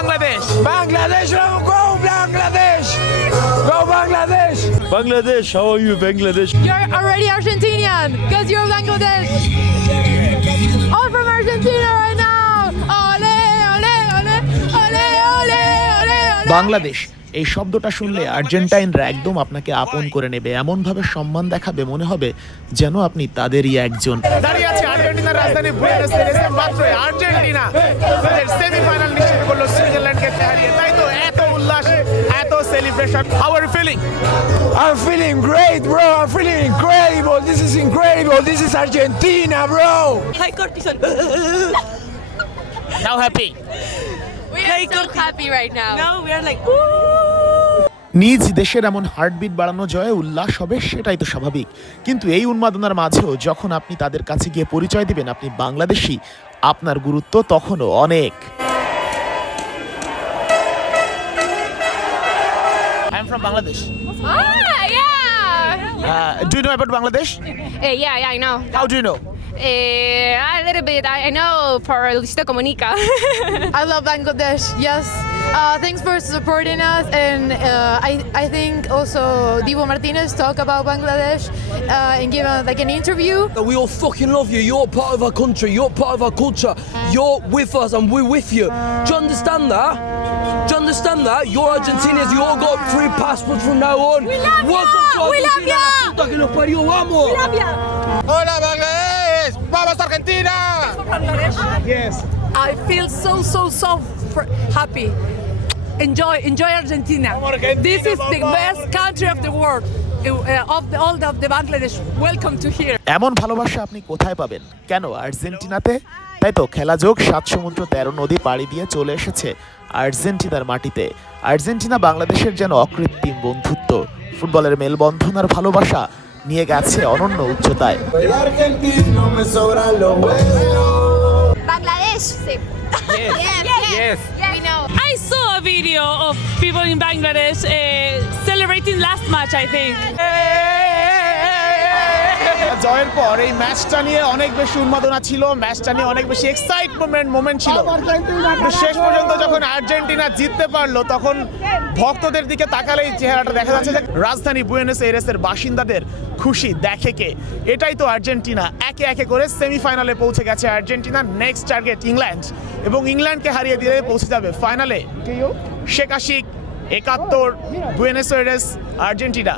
Bangladesh. Bangladesh, go Bangladesh! Go Bangladesh! Bangladesh, how are you, Bangladesh? You're already Argentinian because you're Bangladesh. All from Argentina right now. Ole, ole, ole, ole, ole, ole, ole. Bangladesh এই শব্দটা শুনলে আর্জেন্টাইনরা একদম আপনাকে আপন করে নেবে, এমন ভাবে সম্মান দেখাবে, মনে হবে যেন আপনি তাদেরই একজন। দাঁড়িয়ে আছে আর্জেন্টিনার রাজধানী বুয়েনোস আইরেসে, মাত্র আর্জেন্টিনা তাদের সেমিফাইনাল নিশ্চিত করলো সুইজারল্যান্ডকে হারিয়ে। তাই তো এত উল্লাস, এত celebration. How are you feeling? I'm feeling great, bro. I'm feeling incredible. This is incredible. This is Argentina, bro. High cortisol. Now happy? We are so happy right now. Now we are like, নিজ দেশের এমন heartbeat বাড়ানো জয়ে উল্লাস হবে, সেটাই তো স্বাভাবিক। কিন্তু এই উন্মাদনার মাঝেও যখন আপনি তাদের কাছে গিয়ে পরিচয় দিবেন আপনি বাংলাদেশি, আপনার গুরুত্ব তখনও অনেক। I am from Bangladesh. Yeah. Do you know about Bangladesh? Yeah, I know. How do you know? A little bit. I know for Luisito Comunica. I love Bangladesh. Yes. Thanks for supporting us, and I think also Divo Martinez talk about Bangladesh and give like an interview. We all fucking love you. You're part of our country. You're part of our culture. You're with us and we're with you. Do you understand that? Do you understand that? You're Argentinians. You all got free passports from now on. we love Welcome ya. to We love Argentina. ya. Puta que nos parió, vamos. We love ya. Hola Bangladesh! Vamos Argentina! Bangladesh. Yes. I feel so happy. Enjoy Argentina. Argentina, This is the vamos. best country of the world. All of the Bangladesh. Welcome to here. এমন ভালোবাসা আপনি কোথায় পাবেন? কেন আর্জেন্টিনাতে? তাই তো খেলা যোগ 7 সমুদ্র 13 নদী পাড়ি দিয়ে চলে এসেছে আর্জেন্টিনার মাটিতে। আর্জেন্টিনা বাংলাদেশের যেন অকৃত্রিম বন্ধুত্ব, ফুটবলের মেলবন্ধন আর ভালোবাসা নিয়ে গেছে অনন্য উচ্চতায়। Bangladesh. Yes. We know. I saw a video of people in Bangladesh celebrating last match, I think. জয়ের পর এই ম্যাচটা নিয়ে অনেক বেশি উন্মাদনা ছিল, ম্যাচটা নিয়ে অনেক বেশি মোমেন্ট ছিল। কিন্তু শেষ পর্যন্ত যখন আর্জেন্টিনা জিততে পারলো তখন ভক্তদের দিকে তাকালেই চেহারাটা দেখা যাচ্ছে যে রাজধানী বুয়েনোস আইরেসের বাসিন্দাদের খুশি দেখে কে। এটাই তো আর্জেন্টিনা, একে একে করে সেমিফাইনালে পৌঁছে গেছে আর্জেন্টিনা। নেক্সট টার্গেট ইংল্যান্ড, এবং ইংল্যান্ডকে হারিয়ে দিলে পৌঁছে যাবে ফাইনালে Sheikh Ashik 71, Buenos Aires, Argentina.